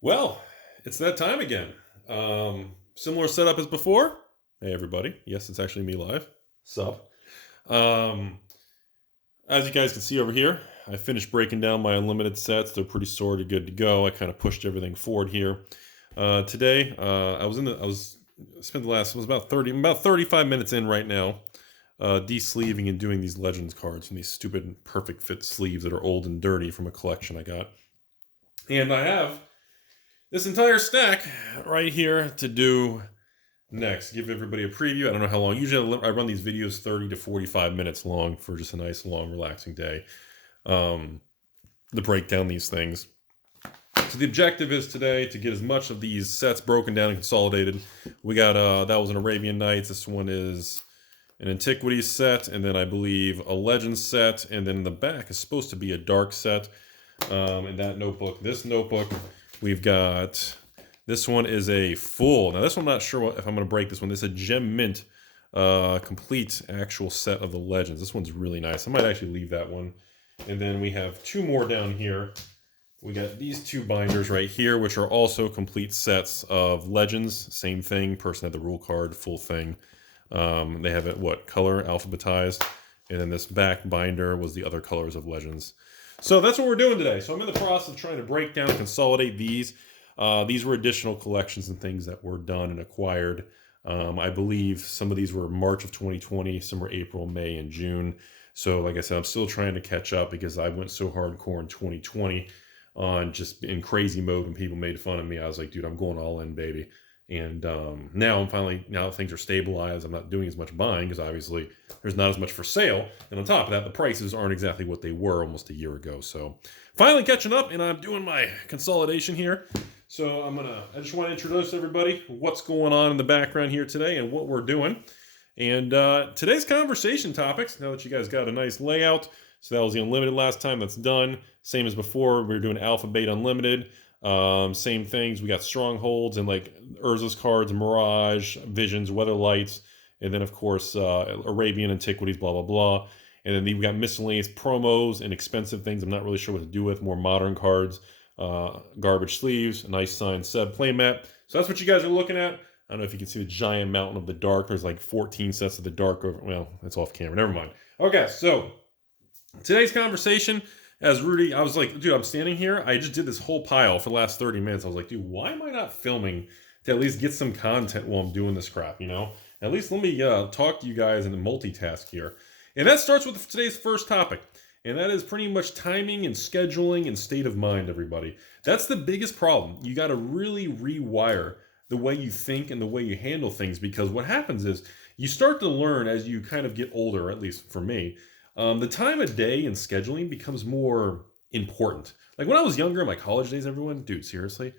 Well, it's that time again. Similar setup as before. Hey, everybody. Yes, it's actually me live. Sup? Um, as you guys can see over here, I finished breaking down my unlimited sets. They're pretty sorted, good to go. I kind of pushed everything forward here. Today, I spent the last, it was about 35 minutes in right now, de-sleeving and doing these Legends cards and these stupid perfect fit sleeves that are old and dirty from a collection I got. And I have this entire stack right here to do next. Give everybody a preview. I don't know how long. Usually I run these videos 30 to 45 minutes long for just a nice, long, relaxing day to break down these things. So the objective is today to get as much of these sets broken down and consolidated. We got, that was an Arabian Nights. This one is an Antiquities set, and then I believe a Legends set, and then the back is supposed to be a Dark set. And that notebook, this notebook, we've got, this one is a full, now this one I'm not sure if I'm going to break this one. This is a Gem Mint complete actual set of the Legends. This one's really nice. I might actually leave that one. And then we have two more down here. We got these two binders right here, which are also complete sets of Legends. Same thing, person had the rule card, full thing. They have it, what, color, alphabetized. And then this back binder was the other colors of Legends. So that's what we're doing today. So I'm in the process of trying to break down and consolidate these. These were additional collections and things that were done and acquired. I believe some of these were March of 2020, some were April, May, and June. So like I said, I'm still trying to catch up because I went so hardcore in 2020 on just in crazy mode when people made fun of me. I was like, dude, I'm going all in, baby. And now that things are stabilized, I'm not doing as much buying because obviously there's not as much for sale. And on top of that, the prices aren't exactly what they were almost a year ago. So finally catching up, and I'm doing my consolidation here. So I just want to introduce everybody what's going on in the background here today and what we're doing. And today's conversation topics, now that you guys got a nice layout, so that was the Unlimited last time, that's done. Same as before, we were doing Alpha Beta Unlimited. Same things, we got Strongholds and like Urza's cards, Mirage, Visions, Weather Lights, and then of course Arabian Antiquities, blah, blah, blah. And then we got miscellaneous promos and expensive things I'm not really sure what to do with, more modern cards, garbage sleeves, a nice signed Seb Playmat. So that's what you guys are looking at. I don't know if you can see the giant mountain of the dark. There's like 14 sets of the dark over. Well, it's off camera. Never mind. Okay, so today's conversation, as Rudy, I was like, dude, I'm standing here. I just did this whole pile for the last 30 minutes. I was like, dude, why am I not filming to at least get some content while I'm doing this crap, you know? At least let me talk to you guys and multitask here. And that starts with today's first topic. And that is pretty much timing and scheduling and state of mind, everybody. That's the biggest problem. You got to really rewire the way you think and the way you handle things, because what happens is you start to learn as you kind of get older, at least for me, the time of day and scheduling becomes more important. Like when I was younger in my college days, everyone, dude, seriously,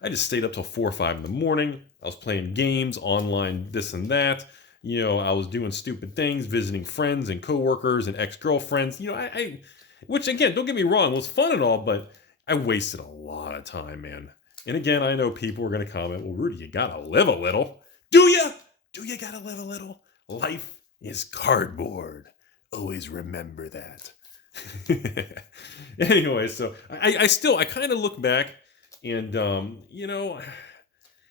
I just stayed up till 4 or 5 in the morning. I was playing games, online, this and that. You know, I was doing stupid things, visiting friends and coworkers and ex-girlfriends. You know, which again, don't get me wrong, was fun and all, but I wasted a lot of time, man. And again, I know people are going to comment, well, Rudy, you gotta live a little. Do ya? Do you gotta live a little? Life is cardboard. Always remember that. Anyway, so I kind of look back and, you know,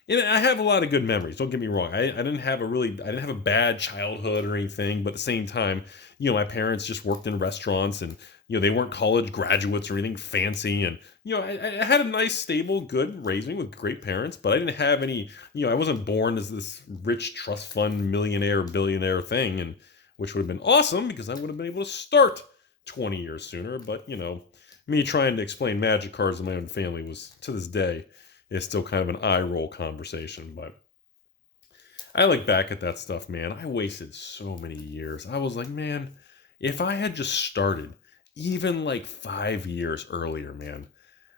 and I have a lot of good memories. Don't get me wrong. I didn't have a bad childhood or anything, but at the same time, you know, my parents just worked in restaurants and, you know, they weren't college graduates or anything fancy. And, you know, I had a nice, stable, good raising with great parents, but I didn't have any, you know, I wasn't born as this rich trust fund millionaire, billionaire thing, and which would have been awesome because I would have been able to start 20 years sooner. But, you know, me trying to explain magic cards to my own family was, to this day, is still kind of an eye roll conversation. But I look back at that stuff, man. I wasted so many years. I was like, man, if I had just started even like 5 years earlier, man,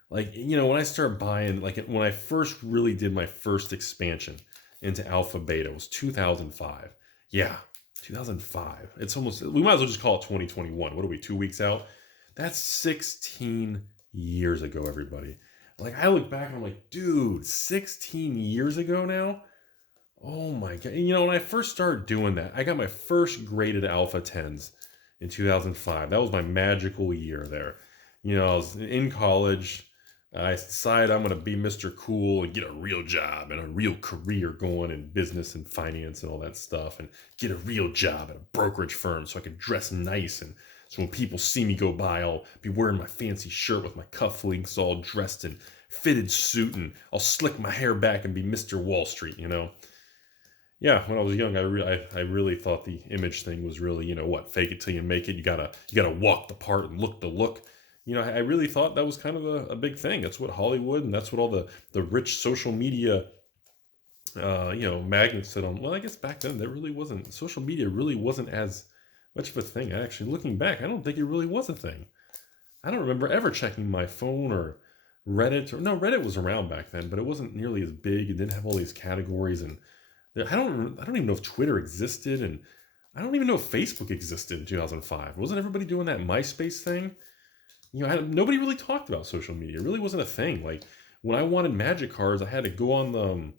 like, you know, when I started buying, like when I first really did my first expansion into Alpha Beta, it was 2005. Yeah, 2005. It's almost, we might as well just call it 2021. What are we, 2 weeks out? That's 16 years ago, everybody. Like, I look back and I'm like, dude, 16 years ago now? Oh my God. And, you know, when I first started doing that, I got my first graded Alpha 10s in 2005. That was my magical year there. You know, I was in college. I decided I'm going to be Mr. Cool and get a real job and a real career going in business and finance and all that stuff, and get a real job at a brokerage firm so I could dress nice, and so when people see me go by, I'll be wearing my fancy shirt with my cufflinks all dressed in fitted suit, and I'll slick my hair back and be Mr. Wall Street, you know? Yeah, when I was young, I really thought the image thing was really, you know what, fake it till you make it. You gotta walk the part and look the look. You know, I really thought that was kind of a big thing. That's what Hollywood and that's what all the rich social media, you know, magnates said on. Well, I guess back then there really wasn't, social media really wasn't as much of a thing. Actually, looking back, I don't think it really was a thing. I don't remember ever checking my phone or Reddit. Or no, Reddit was around back then, but it wasn't nearly as big. It didn't have all these categories, and I don't even know if Twitter existed, and I don't even know if Facebook existed in 2005. Wasn't everybody doing that MySpace thing? You know, nobody really talked about social media. It really wasn't a thing. Like, when I wanted Magic cards, I had to go on the,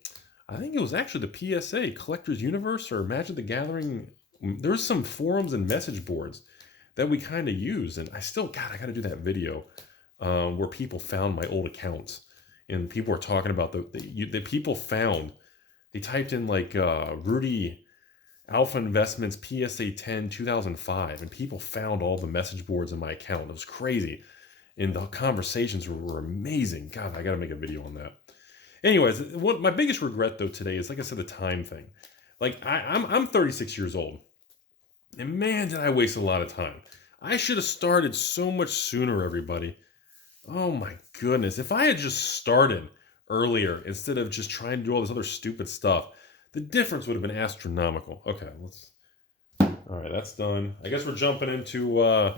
I think it was actually the PSA, Collector's Universe, or Magic the Gathering. There's some forums and message boards that we kind of use. And I still, God, I got to do that video where people found my old accounts. And people were talking about the people found, they typed in like Rudy Alpha Investments PSA 10 2005, and people found all the message boards in my account. It was crazy, and the conversations were amazing. God, I got to make a video on that. Anyways, what my biggest regret though today is, like I said, the time thing. Like I'm 36 years old, and man, did I waste a lot of time. I should have started so much sooner, everybody. Oh my goodness, if I had just started earlier instead of just trying to do all this other stupid stuff, the difference would have been astronomical. Okay, all right, that's done. I guess we're jumping into, I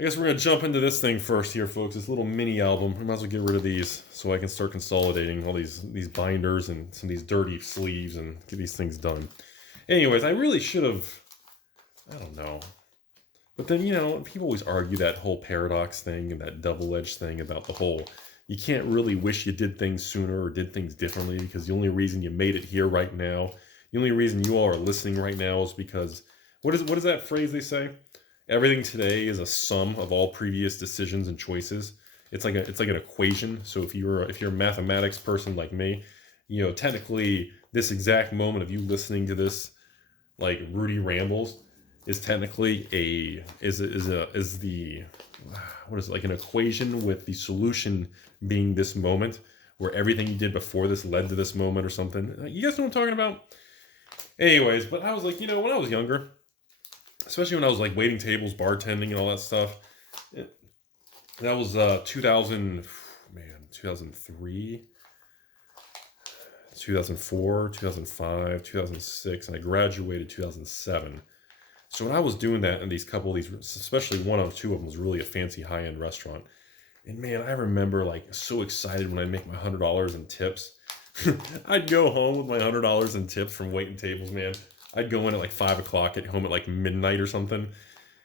guess we're going to jump into this thing first here, folks. This little mini album. I might as well get rid of these so I can start consolidating all these binders and some of these dirty sleeves and get these things done. Anyways, I really should have, I don't know. But then, you know, people always argue that whole paradox thing and that double-edged thing about the whole, you can't really wish you did things sooner or did things differently, because the only reason you made it here right now, the only reason you all are listening right now is because, what is that phrase they say? Everything today is a sum of all previous decisions and choices. It's like an equation. So if you're a mathematics person like me, you know, technically this exact moment of you listening to this, like Rudy rambles, is technically like an equation with the solution being this moment, where everything you did before this led to this moment or something. You guys know what I'm talking about? Anyways, but I was like, you know, when I was younger, especially when I was like waiting tables, bartending and all that stuff, that was 2003, 2004, 2005, 2006, and I graduated 2007. So when I was doing that, and these couple of these, especially one of two of them was really a fancy high-end restaurant. And man, I remember like so excited when I'd make my $100 in tips. I'd go home with my $100 in tips from waiting tables, man. I'd go in at like 5 o'clock, get home at like midnight or something.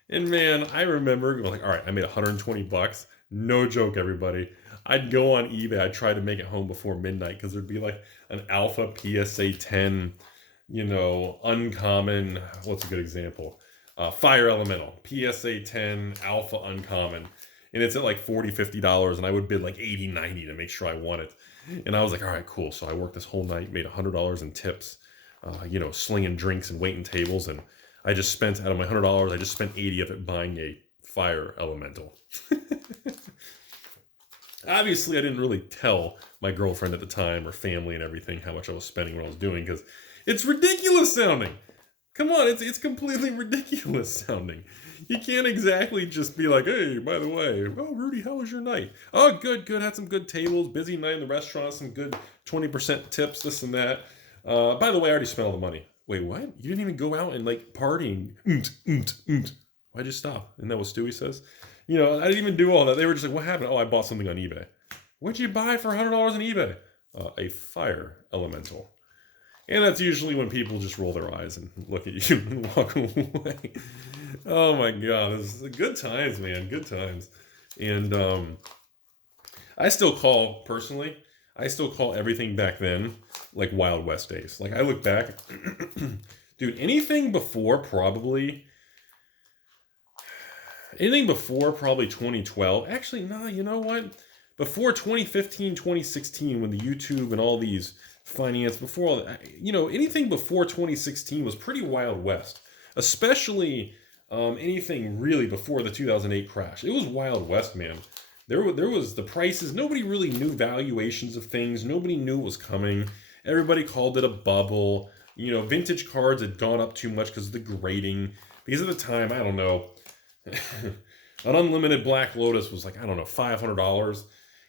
And man, I remember going like, all right, I made $120. No joke, everybody. I'd go on eBay. I'd try to make it home before midnight because there'd be like an Alpha PSA 10, you know, uncommon. What's a good example? Fire Elemental, PSA 10, Alpha Uncommon. And it's at like $40, $50, and I would bid like $80, $90 to make sure I won it. And I was like, all right, cool. So I worked this whole night, made $100 in tips, you know, slinging drinks and waiting tables. And I just spent, out of my $100, I just spent 80 of it buying a Fire Elemental. Obviously, I didn't really tell my girlfriend at the time or family and everything how much I was spending, what I was doing, because it's ridiculous sounding. Come on, it's completely ridiculous sounding. You can't exactly just be like, hey, by the way, oh, Rudy, how was your night? Oh, good. Had some good tables, busy night in the restaurant, some good 20% tips, this and that. By the way, I already spent all the money. Wait, what? You didn't even go out and like partying. Why'd you stop? Isn't that what Stewie says? You know, I didn't even do all that. They were just like, what happened? Oh, I bought something on eBay. What'd you buy for $100 on eBay? A Fire Elemental. And that's usually when people just roll their eyes and look at you and walk away. Oh my God, this is good times, man. Good times. And I still call everything back then like Wild West days. Like I look back, dude, anything before probably 2012. Actually, no, you know what? before 2015, 2016, when the YouTube and all these finance, before all that, you know, anything before 2016 was pretty Wild West, especially anything really before the 2008 crash. It was Wild West, man. There was the prices. Nobody really knew valuations of things. Nobody knew what was coming. Everybody called it a bubble. You know, vintage cards had gone up too much because of the grading. Because at the time, I don't know, an unlimited Black Lotus was like, I don't know, $500.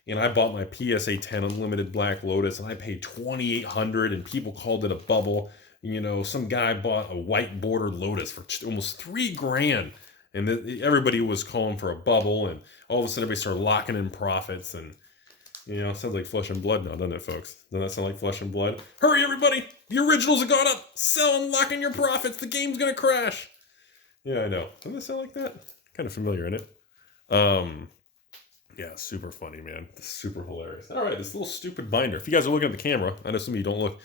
And I bought my PSA 10 Unlimited Black Lotus, and I paid $2,800, and people called it a bubble. You know, some guy bought a white bordered Lotus for almost $3,000, and everybody was calling for a bubble, and all of a sudden everybody started locking in profits, and you know, it sounds like Flesh and Blood now, doesn't it, folks? Doesn't that sound like Flesh and Blood? Hurry, everybody! The originals have gone up! Sell and lock in your profits! The game's gonna crash! Yeah, I know. Doesn't that sound like that? Kind of familiar, isn't it? Yeah, super funny, man. Super hilarious. All right, this little stupid binder. If you guys are looking at the camera, I know some of you don't look.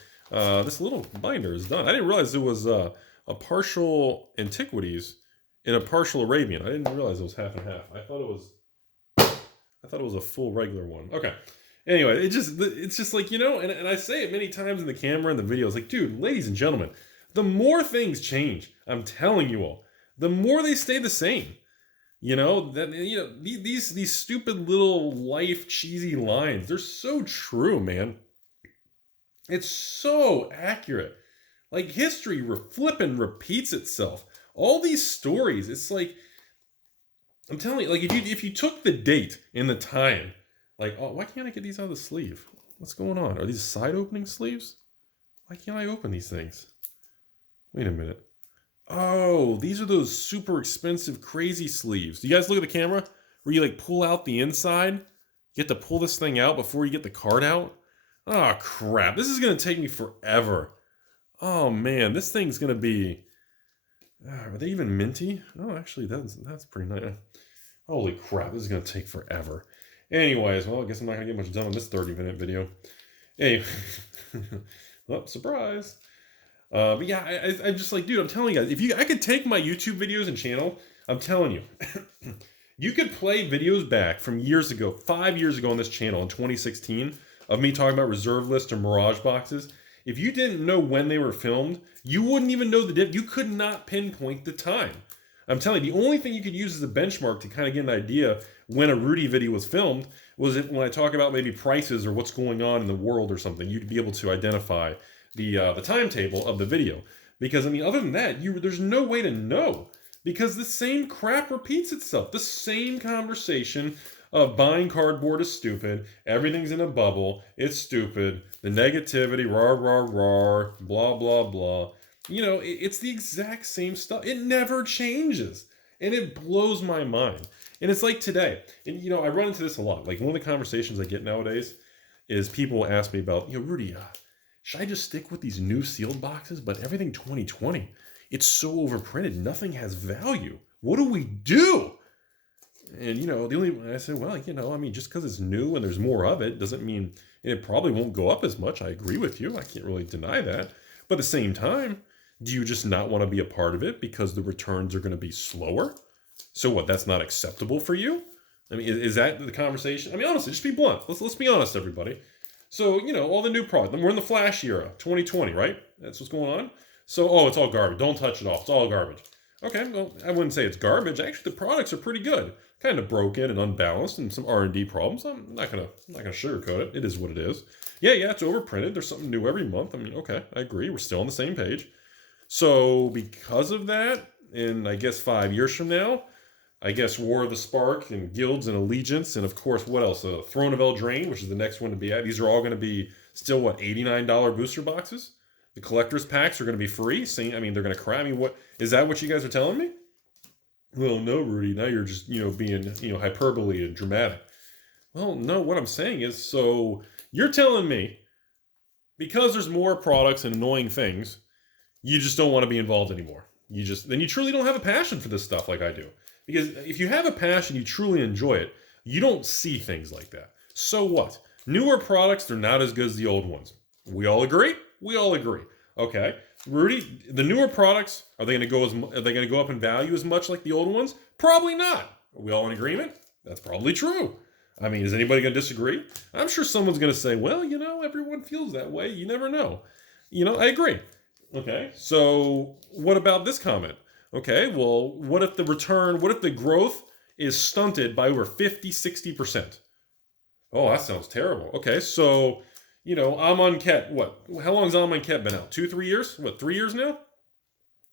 This little binder is done. I didn't realize it was a partial Antiquities and a partial Arabian. I didn't realize it was half and half. I thought it was a full regular one. Okay. Anyway, it's just like, you know, and I say it many times in the camera and the videos, like, dude, ladies and gentlemen, the more things change, I'm telling you all, the more they stay the same. You know, these stupid little life cheesy lines, they're so true, man. It's so accurate. Like, history flipping repeats itself. All these stories, it's like, I'm telling you, like, if you took the date and the time, like, oh, why can't I get these out of the sleeve? What's going on? Are these side opening sleeves? Why can't I open these things? Wait a minute. Oh, these are those super expensive, crazy sleeves. Do you guys look at the camera where you like pull out the inside? You have to pull this thing out before you get the card out? Oh, crap. This is going to take me forever. Oh, man. This thing's going to be... are they even minty? Oh, actually, that's pretty nice. Holy crap. This is going to take forever. Anyways, well, I guess I'm not going to get much done on this 30-minute video. Anyway. Oh, surprise. But yeah, I'm just like, dude, I'm telling you guys, I could take my YouTube videos and channel, I'm telling you, you could play videos back from years ago, 5 years ago on this channel in 2016 of me talking about reserve list or Mirage boxes. If you didn't know when they were filmed, you wouldn't even know the difference. You could not pinpoint the time. I'm telling you, the only thing you could use as a benchmark to kind of get an idea when a Rudy video was filmed was if when I talk about maybe prices or what's going on in the world or something, you'd be able to identify the timetable of the video. Because, I mean, other than that, there's no way to know. Because the same crap repeats itself. The same conversation of buying cardboard is stupid. Everything's in a bubble. It's stupid. The negativity, rah, rah, rah, blah, blah, blah. You know, it's the exact same stuff. It never changes. And it blows my mind. And it's like today. And, you know, I run into this a lot. Like, one of the conversations I get nowadays is people ask me about, you know, Rudy, should I just stick with these new sealed boxes? But everything 2020, it's so overprinted. Nothing has value. What do we do? And, you know, I said, well, you know, I mean, just because it's new and there's more of it doesn't mean it probably won't go up as much. I agree with you. I can't really deny that. But at the same time, do you just not want to be a part of it because the returns are going to be slower? So what, that's not acceptable for you? I mean, is that the conversation? I mean, honestly, just be blunt. Let's be honest, everybody. So, you know, all the new products. We're in the Flash era, 2020, right? That's what's going on. So, oh, it's all garbage. Don't touch it off. It's all garbage. Okay, well, I wouldn't say it's garbage. Actually, the products are pretty good. Kind of broken and unbalanced and some R&D problems. I'm not gonna sugarcoat it. It is what it is. Yeah, it's overprinted. There's something new every month. I mean, okay, I agree. We're still on the same page. So, because of that, in, I guess, 5 years from now, I guess War of the Spark and Guilds and Allegiance, and of course, what else? Throne of Eldraine, which is the next one to be at. These are all going to be still, what, $89 booster boxes? The collector's packs are going to be free. I mean, they're going to cry. I mean, what is that what you guys are telling me? Well, no, Rudy. Now you're just, you know, being, you know, hyperbole and dramatic. Well, no, what I'm saying is, so you're telling me because there's more products and annoying things, you just don't want to be involved anymore. Then you truly don't have a passion for this stuff like I do. Because if you have a passion, you truly enjoy it, you don't see things like that. So what? Newer products, they're not as good as the old ones. We all agree? We all agree. Okay. Rudy, the newer products, are they going to go up in value as much like the old ones? Probably not. Are we all in agreement? That's probably true. I mean, is anybody going to disagree? I'm sure someone's going to say, well, everyone feels that way. You never know. I agree. Okay, so what about this comment? Okay, well, what if the growth is stunted by over 50, 60%? Oh, that sounds terrible. Okay, so, Amonkhet, what? How long has Amonkhet been out? 2, 3 years? What, 3 years now?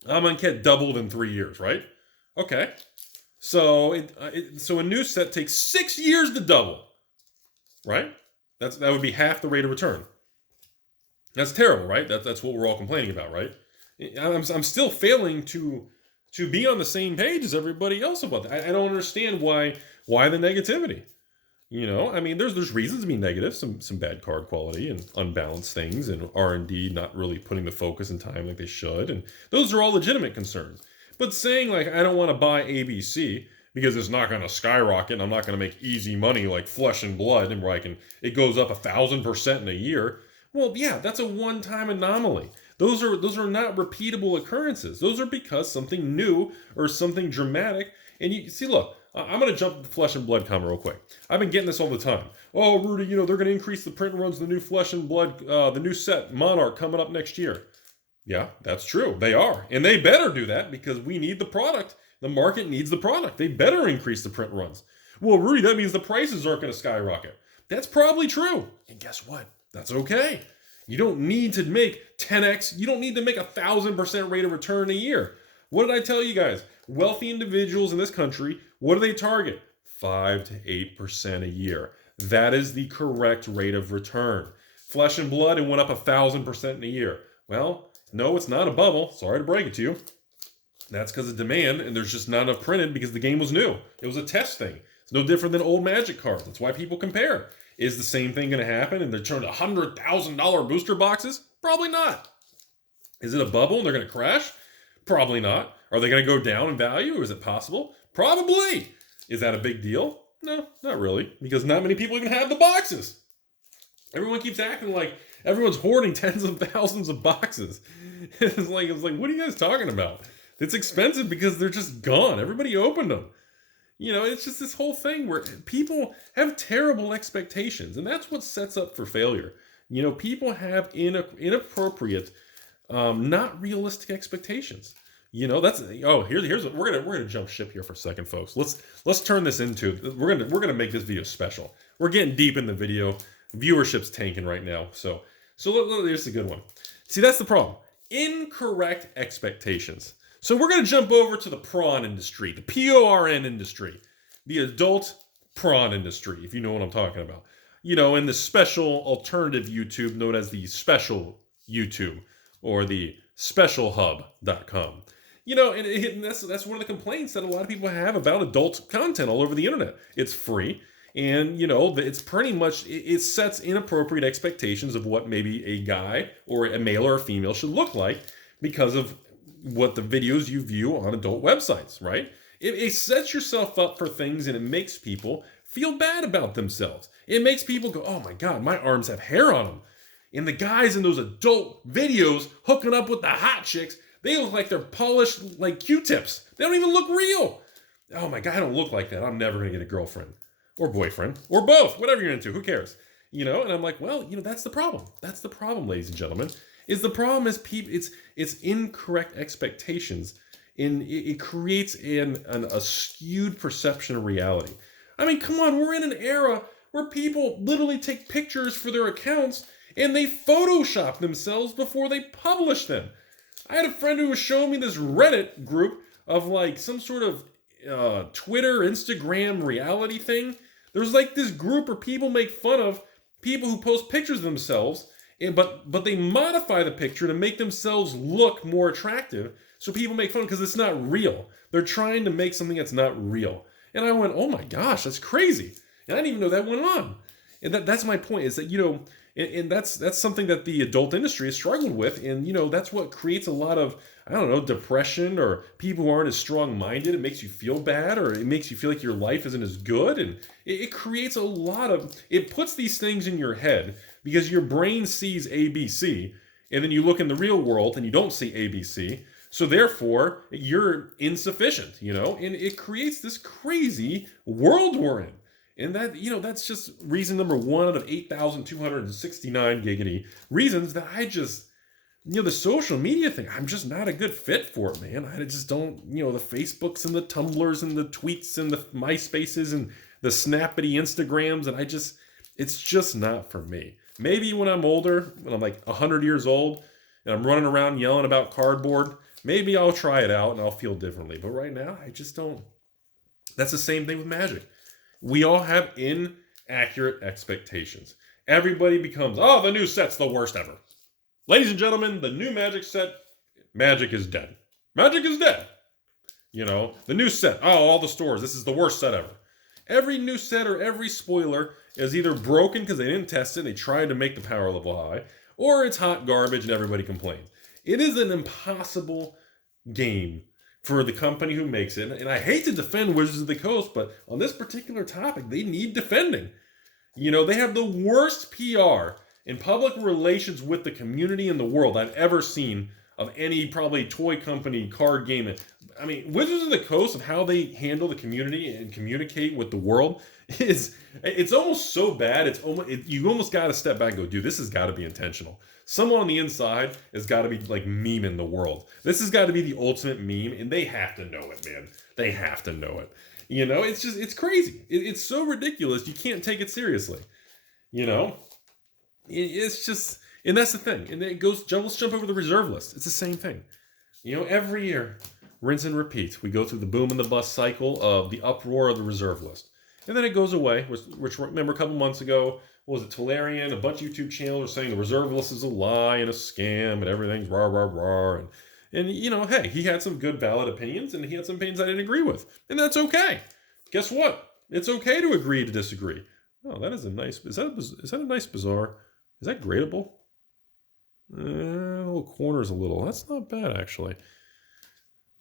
Amonkhet doubled in 3 years, right? Okay. So so a new set takes 6 years to double, right? That would be half the rate of return. That's terrible, right? That's what we're all complaining about, right? I'm still failing to be on the same page as everybody else about that. I don't understand why the negativity. I mean, there's reasons to be negative, some bad card quality and unbalanced things, and R&D not really putting the focus and time like they should, and those are all legitimate concerns. But saying like I don't want to buy ABC because it's not going to skyrocket, and I'm not going to make easy money like Flesh and Blood, and where it goes up 1,000% in a year. Well, yeah, that's a one-time anomaly. Those are not repeatable occurrences. Those are because something new or something dramatic. And you see, look, I'm going to jump to the Flesh and Blood comment real quick. I've been getting this all the time. Oh, Rudy, they're going to increase the print runs, the new Flesh and Blood, the new set, Monarch, coming up next year. Yeah, that's true. They are. And they better do that because we need the product. The market needs the product. They better increase the print runs. Well, Rudy, that means the prices aren't going to skyrocket. That's probably true. And guess what? That's okay. You don't need to make 10x. You don't need to make 1,000% rate of return a year. What did I tell you guys? Wealthy individuals in this country, what do they target? 5 to 8% a year. That is the correct rate of return. Flesh and Blood, it went up 1,000% in a year. Well, no, it's not a bubble. Sorry to break it to you. That's because of demand, and there's just not enough printed because the game was new. It was a test thing. It's no different than old Magic cards. That's why people compare. Is the same thing going to happen and they're turned $100,000 booster boxes? Probably not. Is it a bubble and they're going to crash? Probably not. Are they going to go down in value? Is it possible? Probably. Is that a big deal? No, not really, because not many people even have the boxes. Everyone keeps acting like everyone's hoarding tens of thousands of boxes. It's like, what are you guys talking about? It's expensive because they're just gone. Everybody opened them. It's just this whole thing where people have terrible expectations, and that's what sets up for failure. People have inappropriate, not realistic expectations. Here's what we're gonna jump ship here for a second, folks. Let's turn this into we're gonna make this video special. We're getting deep in the video. Viewership's tanking right now, so here's a good one. See, that's the problem. Incorrect expectations. So we're going to jump over to the prawn industry, the PORN industry, the adult prawn industry, if you know what I'm talking about. In the special alternative YouTube known as the special YouTube or the specialhub.com. And that's one of the complaints that a lot of people have about adult content all over the internet. It's free. And, it's pretty much, it sets inappropriate expectations of what maybe a guy or a male or a female should look like because of what the videos you view on adult websites, right? It sets yourself up for things, and it makes people feel bad about themselves. It makes people go, oh my God, my arms have hair on them. And the guys in those adult videos hooking up with the hot chicks, they look like they're polished like Q-tips. They don't even look real. Oh my God, I don't look like that. I'm never gonna get a girlfriend or boyfriend or both, whatever you're into, who cares? And I'm like, well, that's the problem. That's the problem, ladies and gentlemen. It's incorrect expectations, and it creates a skewed perception of reality. I mean, come on, we're in an era where people literally take pictures for their accounts and they Photoshop themselves before they publish them. I had a friend who was showing me this Reddit group of like some sort of Twitter, Instagram reality thing. There's like this group where people make fun of people who post pictures of themselves, but they modify the picture to make themselves look more attractive. So people make fun because it's not real. They're trying to make something that's not real. And I went, oh my gosh, that's crazy. And I didn't even know that went on. And that's my point, is that, and that's something that the adult industry has struggled with. And, that's what creates a lot of, depression, or people who aren't as strong-minded. It makes you feel bad, or it makes you feel like your life isn't as good. And it creates it puts these things in your head because your brain sees ABC, and then you look in the real world and you don't see ABC. So therefore, you're insufficient, and it creates this crazy world we're in. And that, that's just reason number one out of 8,269 giggity reasons that I just, the social media thing, I'm just not a good fit for it, man. I just don't, the Facebooks and the Tumblrs and the tweets and the MySpaces and the snappity Instagrams, and it's just not for me. Maybe when I'm older, when I'm like 100 years old, and I'm running around yelling about cardboard, maybe I'll try it out and I'll feel differently. But right now, I just don't. That's the same thing with Magic. We all have inaccurate expectations. Everybody becomes, oh, the new set's the worst ever. Ladies and gentlemen, the new Magic set, Magic is dead. Magic is dead. The new set, oh, all the stores, this is the worst set ever. Every new set or every spoiler is either broken because they didn't test it, they tried to make the power level high, or it's hot garbage and everybody complains. It is an impossible game for the company who makes it. And I hate to defend Wizards of the Coast, but on this particular topic, they need defending. They have the worst PR in public relations with the community in the world I've ever seen of any probably toy company, card game. I mean, Wizards of the Coast and how they handle the community and communicate with the world it's almost so bad. You almost got to step back and go, dude, this has got to be intentional. Someone on the inside has got to be like memeing the world. This has got to be the ultimate meme, and they have to know it, man. They have to know it. It's crazy. It's so ridiculous. You can't take it seriously. It's just, and that's the thing. And it goes, let's jump over the reserve list. It's the same thing. Every year, rinse and repeat. We go through the boom and the bust cycle of the uproar of the reserve list. And then it goes away, which remember a couple months ago, what was it, Tolarian, a bunch of YouTube channels were saying the reserve list is a lie and a scam and everything's rah, rah, rah. And hey, he had some good valid opinions and he had some opinions I didn't agree with. And that's okay. Guess what? It's okay to agree to disagree. Oh, that is a nice, is that a nice bazaar? Is that gradable? The little corner's a little, that's not bad actually.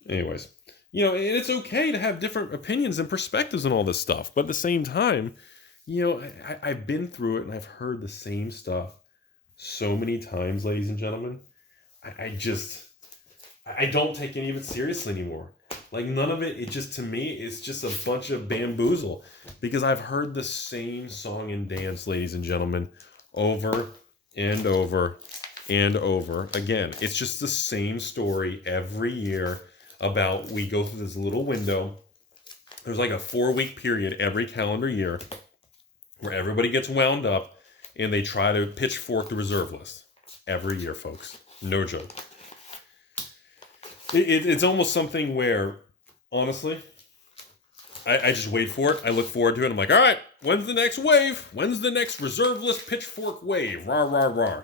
Anyways. And it's okay to have different opinions and perspectives on all this stuff. But at the same time, I've been through it and I've heard the same stuff so many times, ladies and gentlemen. I don't take any of it seriously anymore. Like none of it, to me, it's just a bunch of bamboozle. Because I've heard the same song and dance, ladies and gentlemen, over and over and over again. It's just the same story every year. About we go through this little window. There's like a 4-week period every calendar year where everybody gets wound up and they try to pitchfork the reserve list every year, folks. No joke. It's almost something where, honestly, I just wait for it. I look forward to it. I'm like, all right, when's the next wave? When's the next reserve list pitchfork wave? Rah, rah, rah.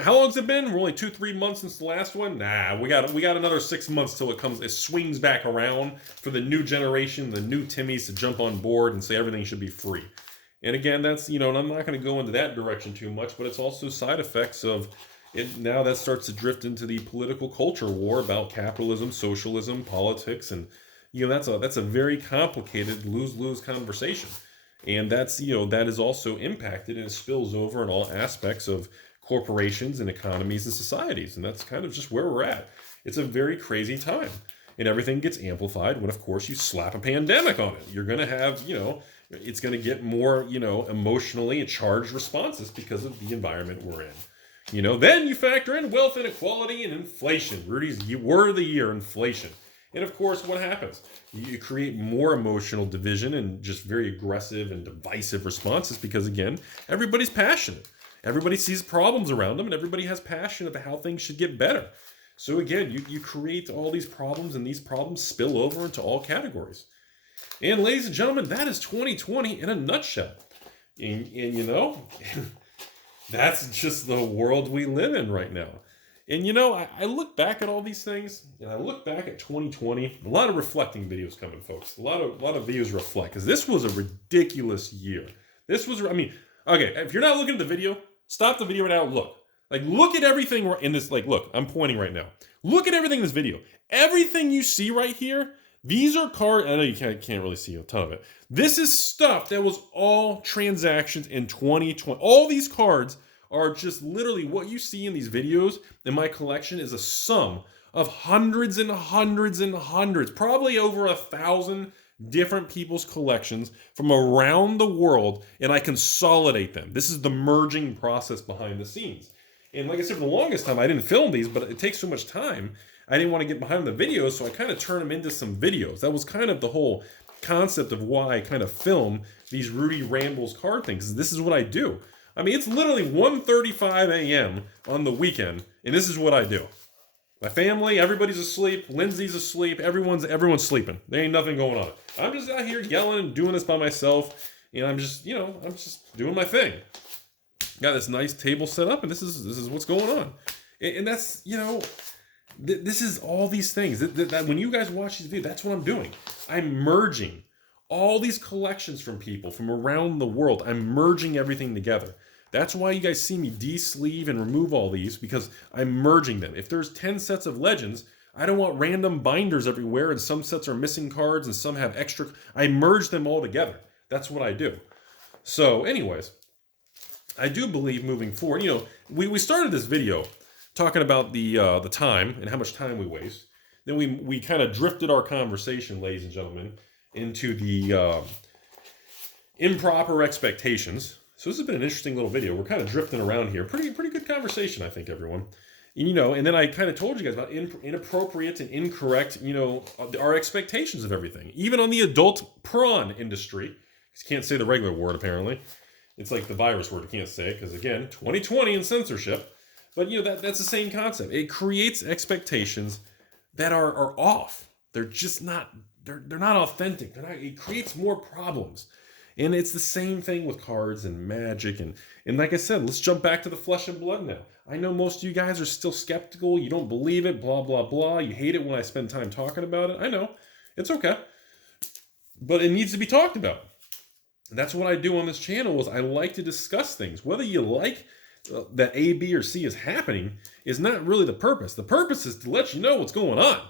How long's it been? We're only 2-3 months since the last one. Nah, we got another 6 months till it swings back around for the new generation, the new Timmies to jump on board and say everything should be free. And again, that's and I'm not going to go into that direction too much, but it's also side effects of it. Now that starts to drift into the political culture war about capitalism, socialism, politics, and that's a very complicated lose-lose conversation, and that's that is also impacted and it spills over in all aspects of corporations and economies and societies. And that's kind of just where we're at. It's a very crazy time. And everything gets amplified when, of course, you slap a pandemic on it. You're going to have, it's going to get more, emotionally charged responses because of the environment we're in. Then you factor in wealth inequality and inflation. Rudy's word of the year, inflation. And of course, what happens? You create more emotional division and just very aggressive and divisive responses because, again, everybody's passionate. Everybody sees problems around them, and everybody has passion about how things should get better. So again, you create all these problems, and these problems spill over into all categories. And ladies and gentlemen, that is 2020 in a nutshell. And that's just the world we live in right now. And I look back at all these things, and I look back at 2020. A lot of reflecting videos coming, folks. A lot of videos reflect, because this was a ridiculous year. Okay, if you're not looking at the video, stop the video right now and look. Look at everything in this. Look, I'm pointing right now. Look at everything in this video. Everything you see right here, these are cards. I know you can't really see a ton of it. This is stuff that was all transactions in 2020. All these cards are just literally what you see in these videos in my collection is a sum of hundreds and hundreds and hundreds, probably over 1,000 different people's collections from around the world, and I consolidate them. This is the merging process behind the scenes. And like I said, for the longest time, I didn't film these, but it takes so much time. I didn't want to get behind the videos, so I kind of turn them into some videos. That was kind of the whole concept of why I kind of film these Rudy Rambles card things. This is what I do. I mean, it's literally 1:35 a.m. on the weekend, and this is what I do. My family, everybody's asleep. Lindsay's asleep. Everyone's sleeping. There ain't nothing going on. I'm just out here yelling and doing this by myself, and I'm just doing my thing. Got this nice table set up, and this is what's going on. And that's, this is all these things. That when you guys watch these videos, that's what I'm doing. I'm merging all these collections from people from around the world. I'm merging everything together. That's why you guys see me de-sleeve and remove all these, because I'm merging them. If there's 10 sets of Legends, I don't want random binders everywhere and some sets are missing cards and some have extra. I merge them all together. That's what I do. So anyways, I do believe moving forward, we started this video talking about the time and how much time we waste. Then we kind of drifted our conversation, ladies and gentlemen, into the improper expectations. So this has been an interesting little video. We're kind of drifting around here. Pretty good conversation, I think, everyone. And then I kind of told you guys about inappropriate and incorrect, our expectations of everything. Even on the adult prawn industry. You can't say the regular word, apparently. It's like the virus word. You can't say it because, again, 2020 and censorship. But, that's the same concept. It creates expectations that are off. They're just not, they're not authentic. It creates more problems. And it's the same thing with cards and Magic. And like I said, let's jump back to the flesh and blood now. I know most of you guys are still skeptical. You don't believe it, blah, blah, blah. You hate it when I spend time talking about it. I know. It's okay. But it needs to be talked about. And that's what I do on this channel, is I like to discuss things. Whether you like that A, B, or C is happening is not really the purpose. The purpose is to let you know what's going on.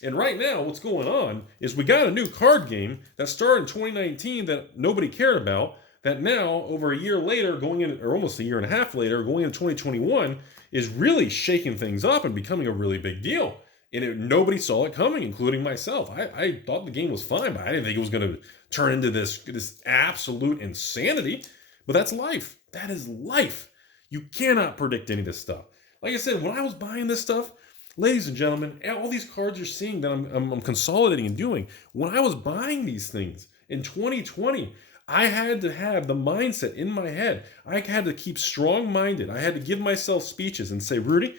And right now, what's going on is we got a new card game that started in 2019 that nobody cared about, that now, over a year later, or almost a year and a half later, going into 2021, is really shaking things up and becoming a really big deal. And nobody saw it coming, including myself. I thought the game was fine, but I didn't think it was going to turn into this absolute insanity. But that's life. That is life. You cannot predict any of this stuff. Like I said, when I was buying this stuff, ladies and gentlemen, all these cards you're seeing that I'm consolidating and doing, when I was buying these things in 2020, I had to have the mindset in my head. I had to keep strong-minded. I had to give myself speeches and say, Rudy,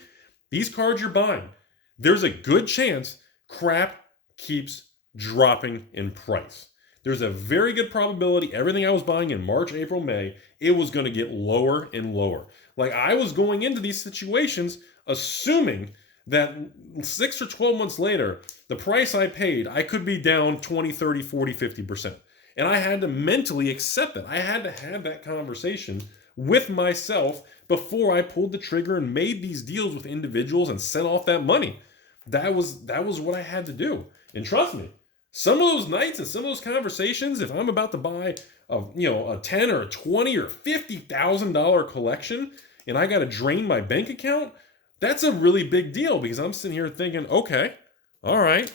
these cards you're buying, there's a good chance crap keeps dropping in price. There's a very good probability everything I was buying in March, April, May, it was going to get lower and lower. Like, I was going into these situations assuming that 6 or 12 months later, the price I paid, I could be down 20, 30, 40, 50%. And I had to mentally accept that. I had to have that conversation with myself before I pulled the trigger and made these deals with individuals and sent off that money. That was what I had to do. And trust me, some of those nights and some of those conversations, if I'm about to buy a $10 or a $20 or $50,000 collection and I got to drain my bank account, that's a really big deal, because I'm sitting here thinking, okay, all right,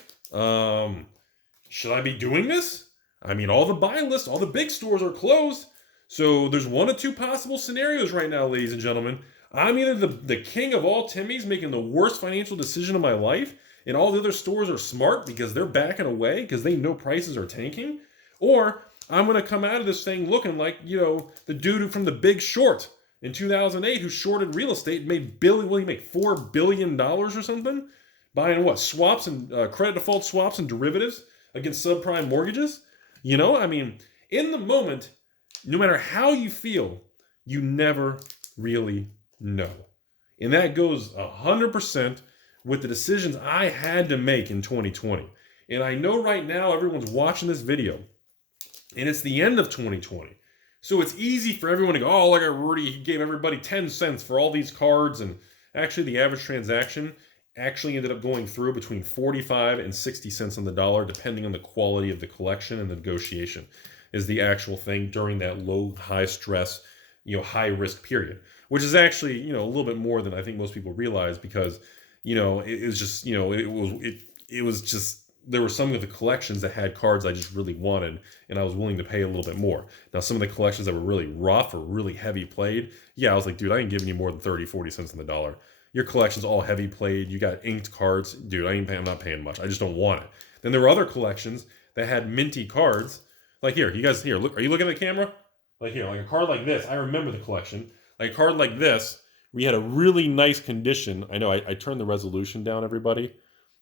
should I be doing this? I mean, all the buy lists, all the big stores are closed. So there's one of two possible scenarios right now, ladies and gentlemen. I'm either the king of all Timmys making the worst financial decision of my life, and all the other stores are smart because they're backing away because they know prices are tanking, or I'm going to come out of this thing looking like, the dude from The Big Short in 2008 who shorted real estate and made $4 billion or something? Buying what? Swaps and credit default swaps and derivatives against subprime mortgages? I mean, in the moment, no matter how you feel, you never really know. And that goes 100% with the decisions I had to make in 2020. And I know right now everyone's watching this video, and it's the end of 2020. So it's easy for everyone to go, oh, look at Rudy, he gave everybody 10 cents for all these cards. And actually the average transaction actually ended up going through between 45 and 60 cents on the dollar, depending on the quality of the collection, and the negotiation is the actual thing during that low, high stress, high risk period, which is actually, a little bit more than I think most people realize, because, it was just, it was just there were some of the collections that had cards I just really wanted, and I was willing to pay a little bit more. Now, some of the collections that were really rough or really heavy played, yeah, I was like, dude, I ain't giving you more than 30, 40 cents on the dollar. Your collection's all heavy played. You got inked cards. Dude, I'm not paying much. I just don't want it. Then there were other collections that had minty cards. Like here, you guys, here, look, are you looking at the camera? Like here, like a card like this. I remember the collection. Like a card like this, we had a really nice condition. I know I turned the resolution down, everybody,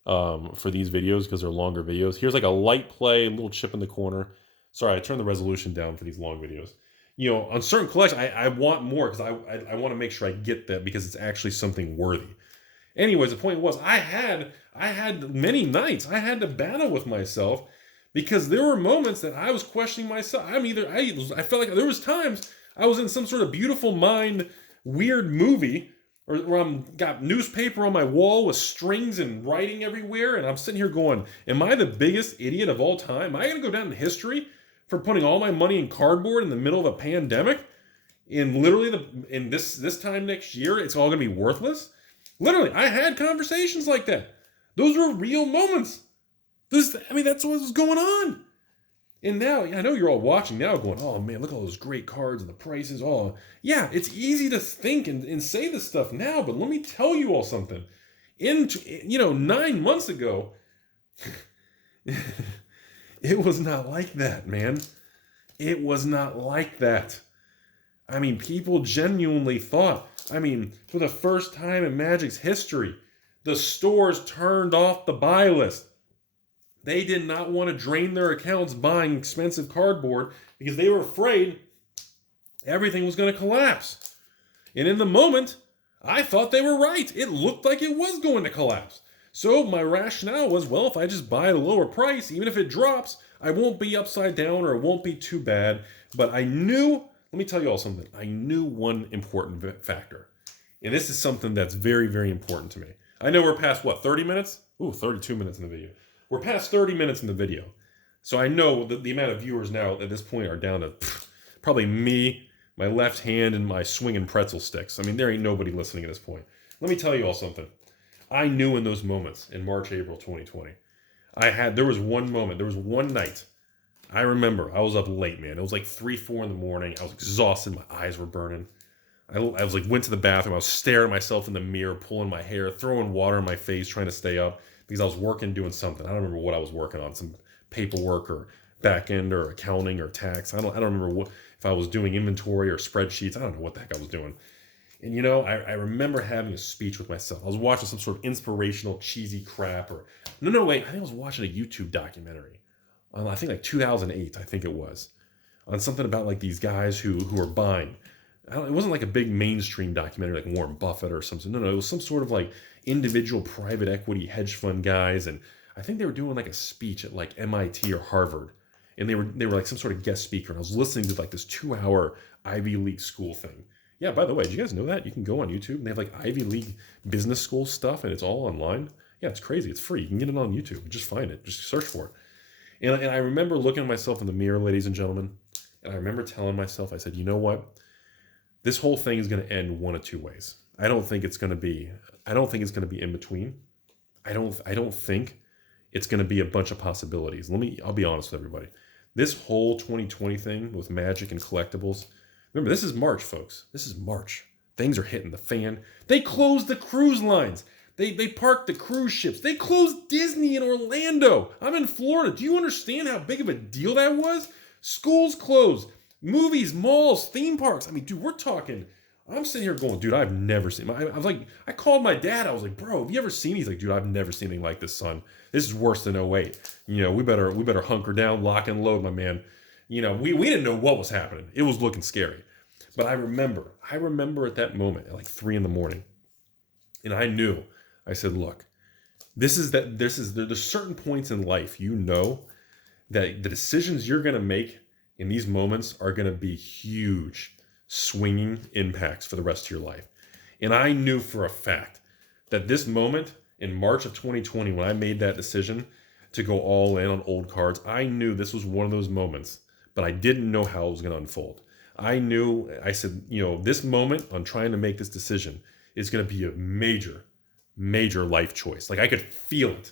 for these videos because they're longer videos. Here's like a light play, a little chip in the corner. Sorry, I turned the resolution down for these long videos. You know, on certain collections, I want more because I want to make sure I get that because it's actually something worthy. Anyways, the point was I had many nights I had to battle with myself because there were moments that I was questioning myself. I felt like there was times I was in some sort of beautiful mind weird movie or where I'm got newspaper on my wall with strings and writing everywhere, and I'm sitting here going, am I the biggest idiot of all time? Am I going to go down in history for putting all my money in cardboard in the middle of a pandemic? In literally in this time next year, it's all going to be worthless? Literally, I had conversations like that. Those were real moments. That's what was going on. And now, I know you're all watching now going, oh man, look at all those great cards and the prices. Oh, yeah, it's easy to think and say this stuff now, but let me tell you all something. 9 months ago, it was not like that, man. It was not like that. I mean, people genuinely thought, for the first time in Magic's history, the stores turned off the buy list. They did not want to drain their accounts buying expensive cardboard because they were afraid everything was going to collapse. And in the moment, I thought they were right. It looked like it was going to collapse. So my rationale was, well, if I just buy at a lower price, even if it drops, I won't be upside down or it won't be too bad. But I knew, let me tell you all something. I knew one important factor. And this is something that's very, very important to me. I know we're past, 30 minutes? Ooh, 32 minutes in the video. We're past 30 minutes in the video. So I know that the amount of viewers now at this point are down to probably me, my left hand, and my swinging pretzel sticks. There ain't nobody listening at this point. Let me tell you all something. I knew in those moments in March, April 2020, there was one moment, there was one night. I remember I was up late, man. It was like 3, 4 in the morning. I was exhausted. My eyes were burning. I went to the bathroom. I was staring at myself in the mirror, pulling my hair, throwing water in my face, trying to stay up because I was working, doing something. I don't remember what I was working on, some paperwork or back end or accounting or tax. I don't remember if I was doing inventory or spreadsheets. I don't know what the heck I was doing. And I remember having a speech with myself. I was watching some sort of inspirational, cheesy crap wait, I think I was watching a YouTube documentary. I think like 2008, I think it was. On something about like these guys who are buying. It wasn't like a big mainstream documentary like Warren Buffett or something. No, it was some sort of like individual private equity hedge fund guys. And I think they were doing like a speech at like MIT or Harvard. And they were like some sort of guest speaker. And I was listening to like this 2-hour Ivy League school thing. Yeah, by the way, did you guys know that? You can go on YouTube and they have like Ivy League business school stuff and it's all online. Yeah, it's crazy. It's free. You can get it on YouTube. Just find it. Just search for it. And I remember looking at myself in the mirror, ladies and gentlemen. And I remember telling myself, I said, you know what? This whole thing is going to end one of two ways. I don't think it's going to be in between. I don't think it's going to be a bunch of possibilities. I'll be honest with everybody. This whole 2020 thing with Magic and collectibles. Remember, this is March, folks. This is March. Things are hitting the fan. They closed the cruise lines. They parked the cruise ships. They closed Disney in Orlando. I'm in Florida. Do you understand how big of a deal that was? Schools closed. Movies, malls, theme parks. Dude, we're talking. I'm sitting here going, dude, I've never seen. I called my dad. I was like, bro, have you ever seen? He's like, dude, I've never seen anything like this, son. This is worse than '08. We better hunker down, lock and load, my man. We didn't know what was happening. It was looking scary. But I remember at that moment at like 3 a.m, and I knew. I said, look, there's certain points in life, that the decisions you're going to make in these moments are going to be huge swinging impacts for the rest of your life. And I knew for a fact that this moment in March of 2020, when I made that decision to go all in on old cards, I knew this was one of those moments, but I didn't know how it was going to unfold. I said, this moment on trying to make this decision is going to be a major, major life choice. Like I could feel it.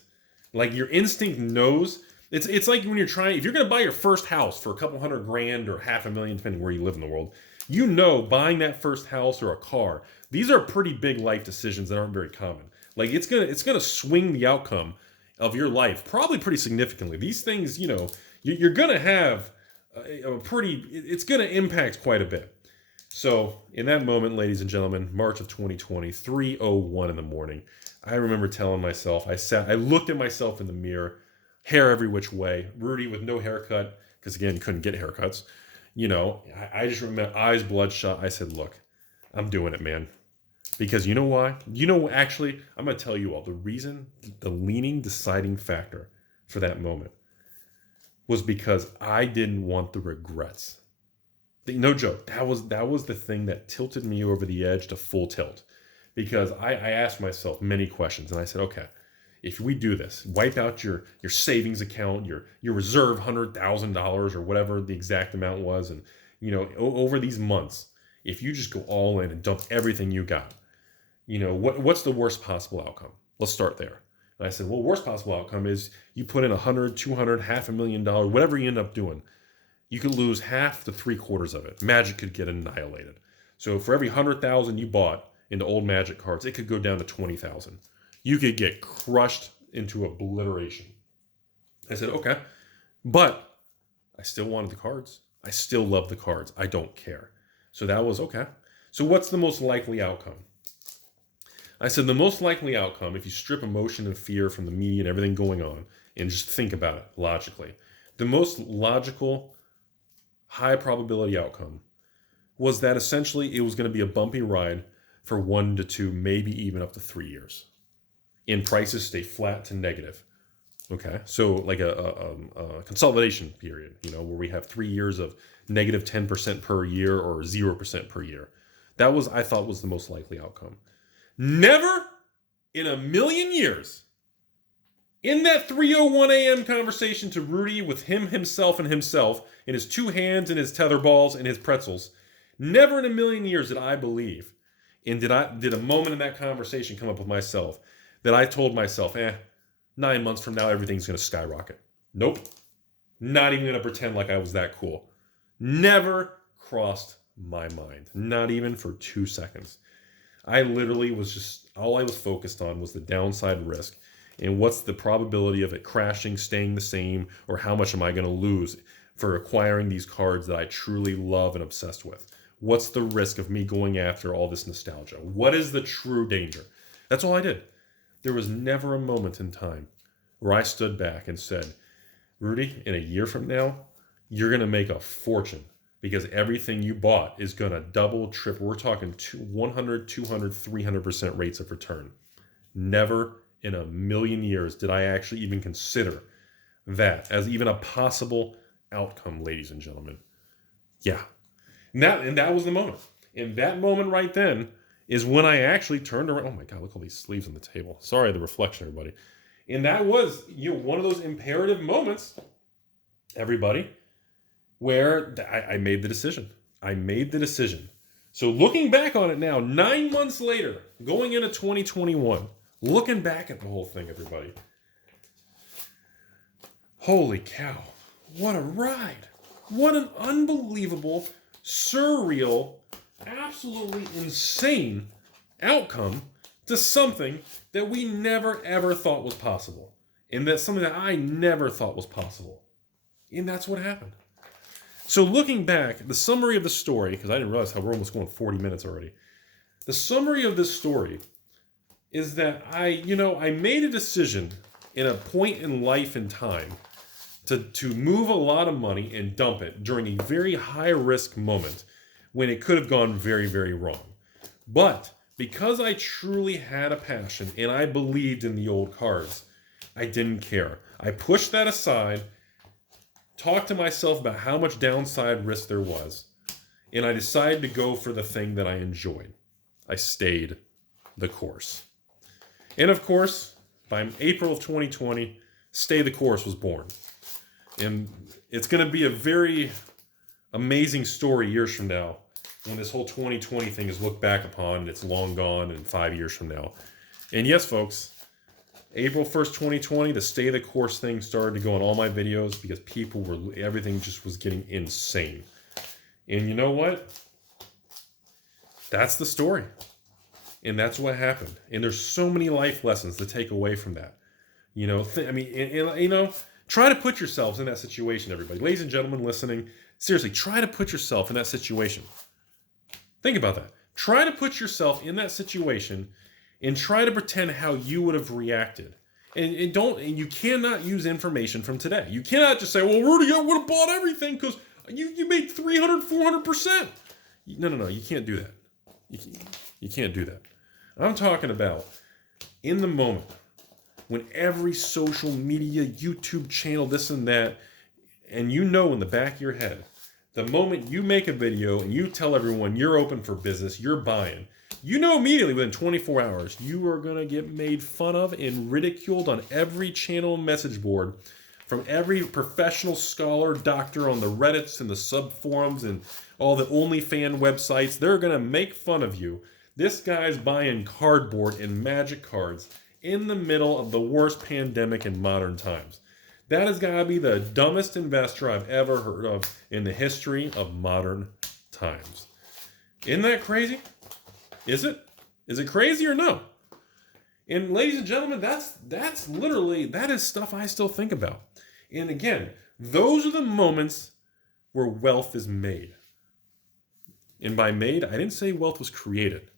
Like your instinct knows. It's like when if you're going to buy your first house for a couple $100,000 or $500,000, depending where you live in the world, you know, buying that first house or a car, these are pretty big life decisions that aren't very common. Like it's gonna swing the outcome of your life probably pretty significantly. These things, you know, you're gonna have it's gonna impact quite a bit. So in that moment, ladies and gentlemen, March of 2020, 3:01 in the morning, I remember telling myself, I looked at myself in the mirror, hair every which way, Rudy with no haircut, because again, couldn't get haircuts. You know, I just remember eyes bloodshot. I said, look, I'm doing it, man. Because you know why? You know, actually, I'm going to tell you all. The reason, the leaning, deciding factor for that moment was because I didn't want the regrets. No joke. That was the thing that tilted me over the edge to full tilt. Because I asked myself many questions, and I said, okay, if we do this, wipe out your savings account, your reserve $100,000 or whatever the exact amount was, and you know, over these months, if you just go all in and dump everything you got, you know, what's the worst possible outcome? Let's start there. And I said, well, worst possible outcome is you put in $100,000, $200,000, $500,000, whatever you end up doing, you could lose half to 3/4 of it. Magic could get annihilated. So for every 100,000 you bought into old Magic cards, it could go down to 20,000. You could get crushed into obliteration. I said, okay, but I still wanted the cards. I still love the cards. I don't care. So that was okay. So what's the most likely outcome? I said the most likely outcome, if you strip emotion and fear from the media and everything going on and just think about it logically, the most logical, high probability outcome was that essentially it was going to be a bumpy ride for 1 to 2, maybe even up to 3 years. And prices stay flat to negative. Okay, so like a consolidation period, you know, where we have 3 years of negative 10% per year or 0% per year. That was, I thought, was the most likely outcome. Never in a million years, in that 3:01 a.m. conversation to Rudy with himself in his 2 hands and his tether balls and his pretzels, never in a million years did I believe, and did a moment in that conversation come up with myself that I told myself, 9 months from now, everything's going to skyrocket. Nope. Not even going to pretend like I was that cool. Never crossed my mind. Not even for 2 seconds. I literally was just, all I was focused on was the downside risk and what's the probability of it crashing, staying the same, or how much am I going to lose for acquiring these cards that I truly love and obsessed with? What's the risk of me going after all this nostalgia? What is the true danger? That's all I did. There was never a moment in time where I stood back and said, Rudy, in a year from now, you're going to make a fortune because everything you bought is going to double, triple. We're talking 100, 200, 300% rates of return. Never in a million years did I actually even consider that as even a possible outcome, ladies and gentlemen. Yeah. And that was the moment. And that moment right then is when I actually turned around. Oh my God, look at all these sleeves on the table. Sorry, the reflection, everybody. And that was, you know, one of those imperative moments, everybody, where I made the decision. I made the decision. So looking back on it now, 9 months later, going into 2021, looking back at the whole thing, everybody. Holy cow. What a ride. What an unbelievable, surreal, absolutely insane outcome to something that we never ever thought was possible. And that's something that I never thought was possible. And that's what happened. So looking back, the summary of the story, because I didn't realize how we're almost going 40 minutes already. The summary of this story is that I made a decision in a point in life and time to move a lot of money and dump it during a very high risk moment when it could have gone very, very wrong. But because I truly had a passion and I believed in the old cards, I didn't care. I pushed that aside, talked to myself about how much downside risk there was, and I decided to go for the thing that I enjoyed. I stayed the course. And of course, by April of 2020, Stay the Course was born. And it's going to be a very amazing story years from now when this whole 2020 thing is looked back upon and it's long gone and 5 years from now. And yes, folks, April 1st, 2020, the stay the course thing started to go on all my videos because everything just was getting insane. And you know what? That's the story. And that's what happened. And there's so many life lessons to take away from that. Try to put yourselves in that situation, everybody. Ladies and gentlemen listening, seriously, try to put yourself in that situation. Think about that. Try to put yourself in that situation and try to pretend how you would have reacted. And you cannot use information from today. You cannot just say, well, Rudy, I would have bought everything because you made 300, 400%. No, you can't do that. You can't do that. I'm talking about in the moment when every social media, YouTube channel, this and that, and you know in the back of your head, the moment you make a video and you tell everyone you're open for business, you're buying, you know immediately within 24 hours, you are going to get made fun of and ridiculed on every channel and message board from every professional scholar, doctor on the Reddits and the sub forums and all the OnlyFans websites. They're going to make fun of you. This guy's buying cardboard and magic cards in the middle of the worst pandemic in modern times. That has got to be the dumbest investor I've ever heard of in the history of modern times. Isn't that crazy? Is it? Is it crazy or no? And ladies and gentlemen, that is stuff I still think about. And again, those are the moments where wealth is made. And by made, I didn't say wealth was created.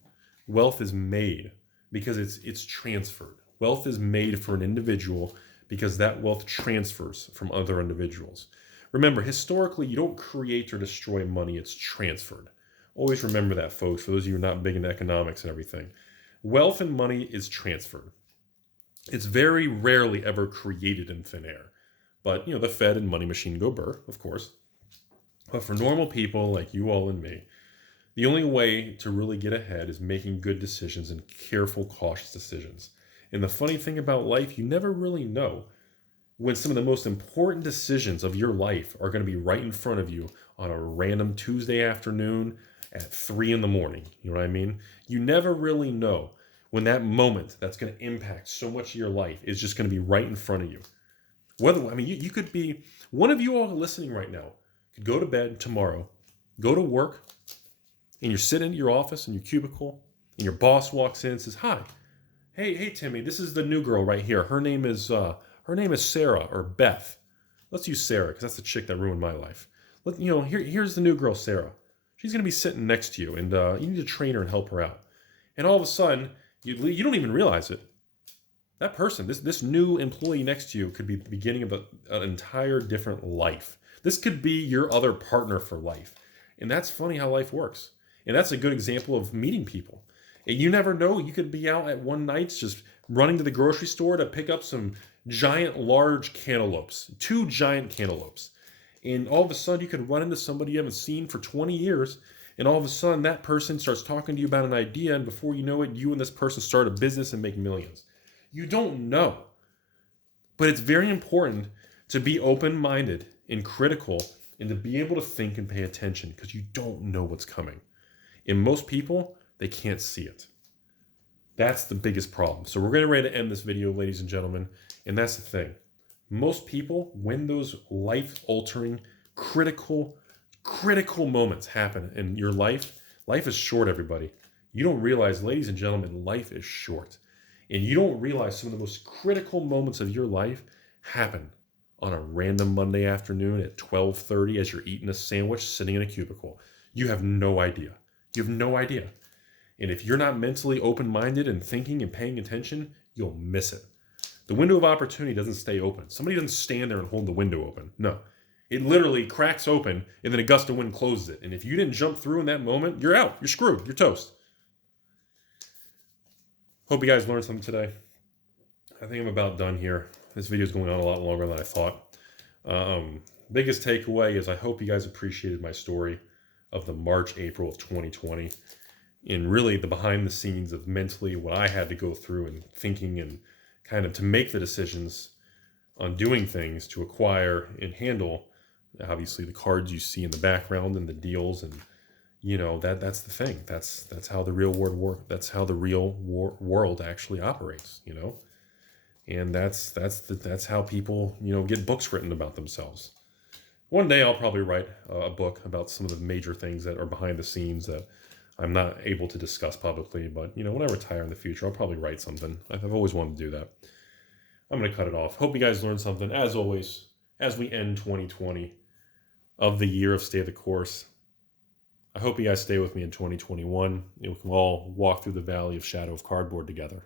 Wealth is made because it's transferred. Wealth is made for an individual because that wealth transfers from other individuals. Remember, historically, you don't create or destroy money, it's transferred. Always remember that, folks, for those of you who are not big into economics and everything. Wealth and money is transferred. It's very rarely ever created in thin air. But, the Fed and money machine go burr, of course. But for normal people like you all and me, the only way to really get ahead is making good decisions and careful, cautious decisions. And the funny thing about life, you never really know when some of the most important decisions of your life are going to be right in front of you on a random Tuesday afternoon at 3 in the morning. You know what I mean? You never really know when that moment that's going to impact so much of your life is just going to be right in front of you. You could be, one of you all listening right now could go to bed tomorrow, go to work, and you're sitting in your office in your cubicle, and your boss walks in and says, "Hi, hey Timmy, this is the new girl right here. Her name is Sarah or Beth. Let's use Sarah because that's the chick that ruined my life. Here's the new girl, Sarah. She's gonna be sitting next to you, and you need to train her and help her out. And all of a sudden, you don't even realize it. That person, this new employee next to you, could be the beginning of an entire different life. This could be your other partner for life, and that's funny how life works. And that's a good example of meeting people. And you never know, you could be out at one night just running to the grocery store to pick up some large cantaloupes, 2 giant cantaloupes. And all of a sudden you could run into somebody you haven't seen for 20 years. And all of a sudden that person starts talking to you about an idea. And before you know it, you and this person start a business and make millions. You don't know. But it's very important to be open-minded and critical and to be able to think and pay attention because you don't know what's coming. And most people, they can't see it. That's the biggest problem. So we're getting ready to end this video, ladies and gentlemen. And that's the thing. Most people, when those life-altering, critical moments happen in your life is short, everybody. You don't realize, ladies and gentlemen, life is short. And you don't realize some of the most critical moments of your life happen on a random Monday afternoon at 12:30 as you're eating a sandwich sitting in a cubicle. You have no idea. You have no idea. And if you're not mentally open-minded and thinking and paying attention, you'll miss it. The window of opportunity doesn't stay open. Somebody doesn't stand there and hold the window open. No. It literally cracks open and then a gust of wind closes it. And if you didn't jump through in that moment, you're out. You're screwed. You're toast. Hope you guys learned something today. I think I'm about done here. This video is going on a lot longer than I thought. Biggest takeaway is I hope you guys appreciated my story of the March, April of 2020. And really the behind the scenes of mentally what I had to go through and thinking and kind of to make the decisions on doing things to acquire and handle, obviously, the cards you see in the background and the deals. And, that's the thing. That's how the real world works. That's how the real world actually operates, And that's how people, get books written about themselves. One day I'll probably write a book about some of the major things that are behind the scenes that I'm not able to discuss publicly. But, when I retire in the future, I'll probably write something. I've always wanted to do that. I'm going to cut it off. Hope you guys learned something. As always, as we end 2020 of the year of Stay the Course, I hope you guys stay with me in 2021. We can all walk through the valley of shadow of cardboard together.